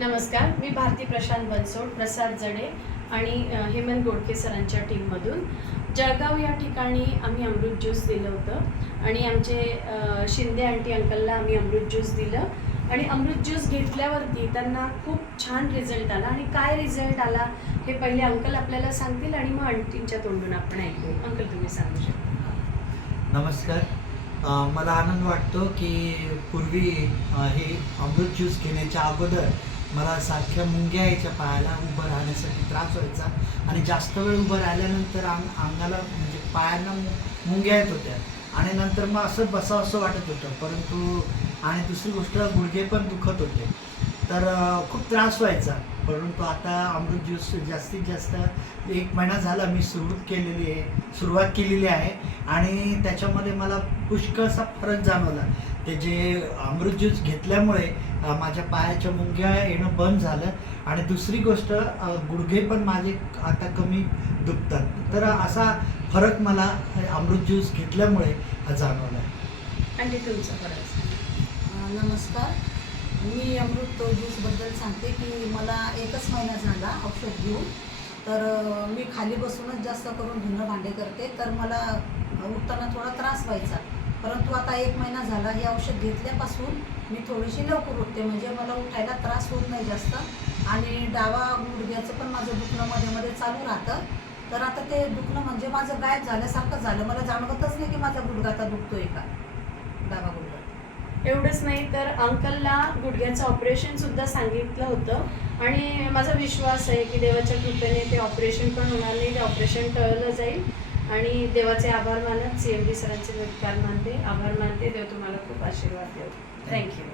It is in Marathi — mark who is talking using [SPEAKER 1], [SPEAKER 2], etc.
[SPEAKER 1] नमस्कार मी भारती प्रशांत बनसोड प्रसाद जडे आणि हेमंत गोडके सरांच्या टीममधून. जळगाव या ठिकाणी आम्ही अमृत ज्यूस दिलं होतं आणि आमचे शिंदे आंटी अंकलला आम्ही अमृत ज्यूस दिलं. आणि अमृत ज्यूस घेतल्यावरती त्यांना खूप छान रिझल्ट आला. आणि काय रिझल्ट आला हे पहिले अंकल आपल्याला सांगतील आणि मग आंटींच्या तोंडून आपण ऐकू. अंकल तुम्ही सांगू शकता.
[SPEAKER 2] नमस्कार. मला आनंद वाटतो की पूर्वी हे अमृत ज्यूस घेण्याच्या अगोदर मला सारख्या मुंग्या यायच्या पायाला उभं राहण्यासाठी त्रास व्हायचा. आणि जास्त वेळ उभं राहिल्यानंतर अंग अंगाला म्हणजे पायांना मु- मुंग्या येत होत्या. आणि नंतर मग असं बसावं असं वाटत होतं. परंतु आणि दुसरी गोष्ट गुडघे पण दुखत होते. तर खूप त्रास व्हायचा. परंतु आता अमृत ज्यूस जास्तीत जास्त एक महिना झाला मी सुरू केलेली आहे सुरुवात केलेली आहे. आणि त्याच्यामध्ये मला पुष्कळसा फरक जाणवला. ते जे अमृत ज्यूस घेतल्यामुळे माझ्या पायाच्या मुंग्या येणं बंद झालं. आणि दुसरी गोष्ट गुडघे पण माझे आता कमी दुखतात. तर असा फरक मला अमृत ज्यूस घेतल्यामुळे जाणवला. आहे
[SPEAKER 1] आंटी तुमचा फरक
[SPEAKER 3] नमस्कार. मी अमृत ज्यूसबद्दल सांगते की मला एकच महिना झाला औषध घेऊन. तर मी खाली बसूनच जास्त करून धुणं भांडे करते. तर मला उठताना थोडा त्रास व्हायचा. परंतु आता एक महिना झाला हे औषध घेतल्यापासून मी थोडीशी लवकर उठते. म्हणजे मला उठायला त्रास होत नाही जास्त. आणि डावा गुडघ्याचं पण माझं दुखणं मध्ये मध्ये चालू राहतं. तर आता ते दुखणं म्हणजे माझं गायब झाल्यासारखं झालं. मला जाणवतच नाही की माझा गुडघा आता दुखतोय का? डावा गुडघा.
[SPEAKER 1] एवढंच नाही तर अंकलला गुडघ्याचं ऑपरेशन सुद्धा सांगितलं होतं. आणि माझा विश्वास आहे की देवाच्या कृपेने ते ऑपरेशन पण होणार नाही ते ऑपरेशन टळलं जाईल. आणि देवाचे आभार मानत सी एम डी सरांचे उपकार मानते. आभार मानते. देव तुम्हाला खूप आशीर्वाद देऊ. थँक्यू